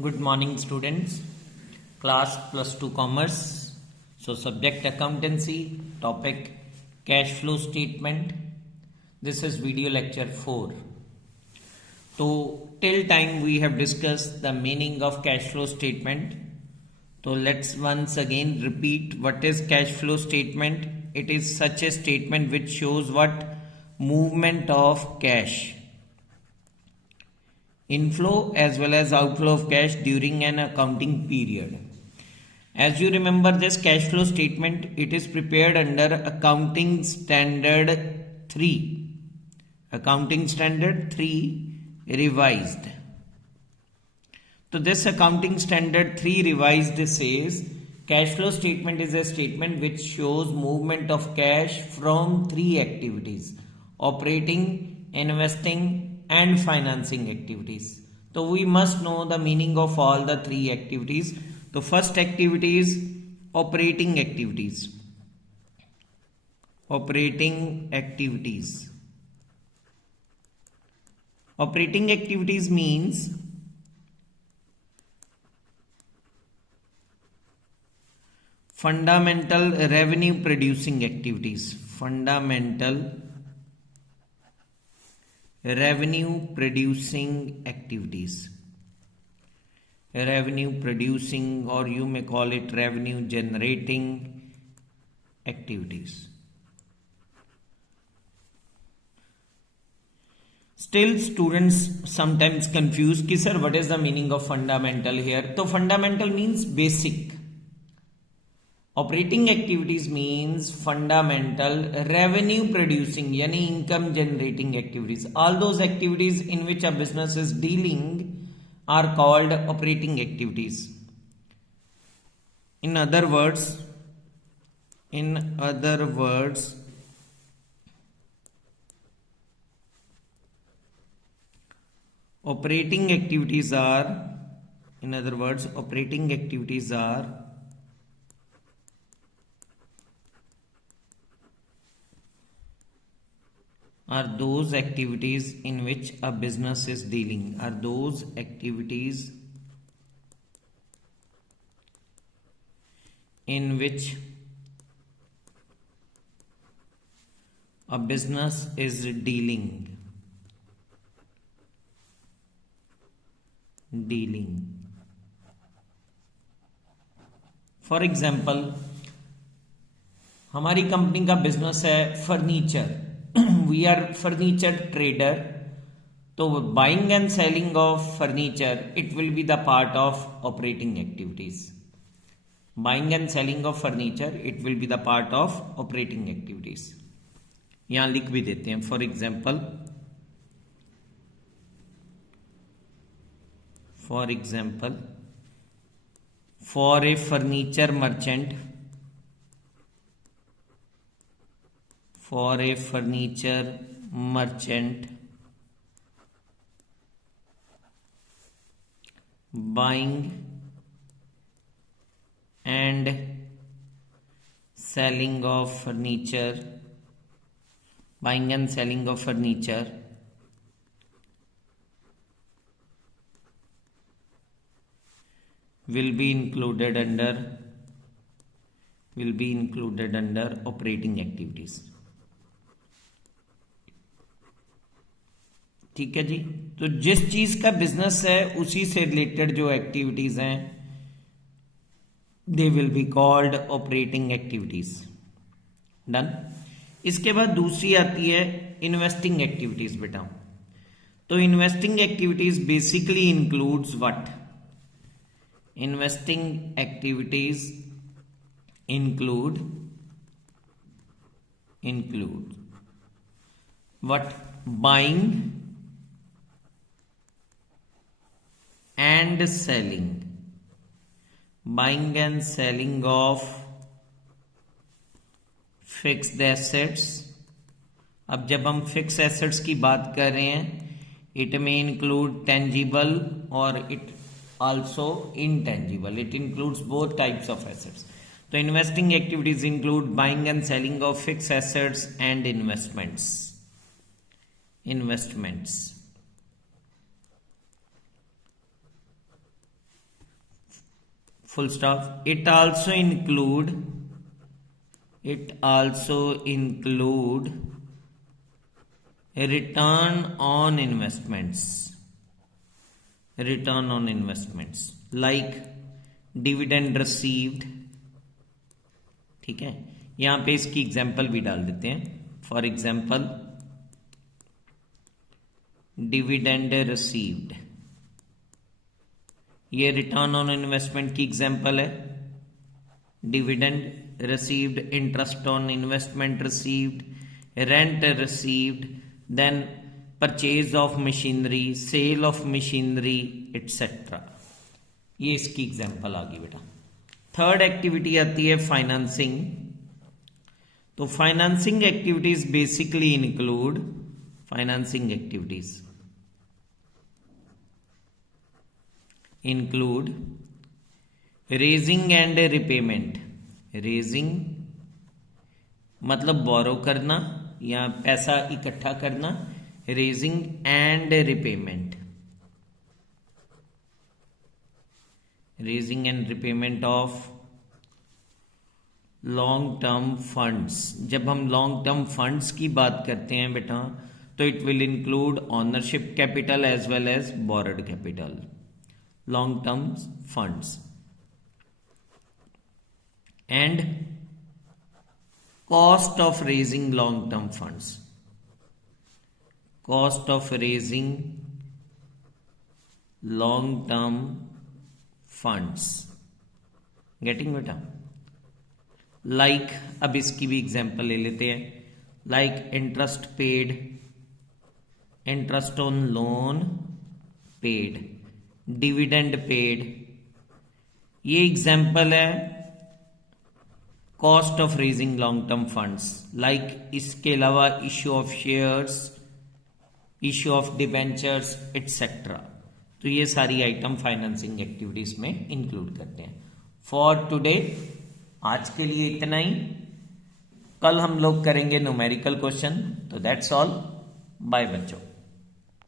Good morning, students. Class plus 2 commerce. So, subject accountancy, topic cash flow statement. This is video lecture 4. So, till time we have discussed the meaning of cash flow statement. So, let's once again repeat what is cash flow statement. It is such a statement which shows what movement of cash, inflow as well as outflow of cash during an accounting period. As you remember this cash flow statement, it is prepared under Accounting Standard 3. Accounting Standard 3 revised. So this Accounting Standard 3 revised says cash flow statement is a statement which shows movement of cash from three activities: operating, investing and financing activities. So we must know the meaning of all the three activities. The first activity is operating activities. Operating activities. Operating activities means fundamental revenue producing activities. Fundamental revenue producing activities. Revenue producing, or you may call it revenue generating activities. Still students sometimes confuse कि sir what is the meaning of fundamental here. So fundamental means basic. Operating activities means fundamental revenue producing yani income generating activities. All those activities in which a business is dealing are called operating activities. In other words, operating activities are those activities in which a business is dealing. Are those activities in which a business is dealing. For example हमारी company का business है furniture. We are furniture trader. तो buying and selling of furniture it will be the part of operating activities. Buying and selling of furniture it will be the part of operating activities. यहां लिख भी देते हैं. For example for a furniture merchant, buying and selling of furniture will be included under operating activities. ठीक है जी. तो जिस चीज का बिजनेस है उसी से रिलेटेड जो एक्टिविटीज हैं they will be called operating activities. Done. इसके बाद दूसरी आती है इन्वेस्टिंग एक्टिविटीज. बेटा तो investing activities basically includes what? Investing activities include what? Buying and selling of fixed assets. अब जब हम फिक्स एसेट्स की बात कर रहे हैं इट में इंक्लूड टेंजिबल और it also intangible. It includes both types of assets. So investing activities include buying and selling of fixed assets and investments. full stop. It also include return on investments like dividend received. ठीक है, यहां पे इसकी example भी डाल देते हैं. For example dividend received, ये रिटर्न ऑन इन्वेस्टमेंट की एग्जांपल है. Dividend received, interest on investment received, rent received, then purchase of machinery, sale of machinery etcetera. ये इसकी एग्जांपल आ गई बेटा. थर्ड एक्टिविटी आती है फाइनेंसिंग. तो financing activities basically include raising and repayment. Raising मतलब बोरो करना या पैसा इकट्ठा करना. Raising and repayment. Raising and repayment of long term funds. जब हम लॉन्ग टर्म फंड्स की बात करते हैं बेटा, तो it will include ownership capital as well as borrowed capital. Long term funds and cost of raising long term funds. Cost of raising long term funds. Getting बेटा? Like अब इसकी भी एग्जांपल ले लेते हैं. Like interest paid, interest on loan paid, dividend paid. ये example है cost of raising long term funds. Like इसके अलावा issue of shares, issue of debentures etcetera. तो ये सारी आइटम फाइनेंसिंग एक्टिविटीज में इंक्लूड करते हैं. फॉर टुडे आज के लिए इतना ही. कल हम लोग करेंगे न्यूमेरिकल क्वेश्चन. तो दैट्स ऑल. बाय बच्चों.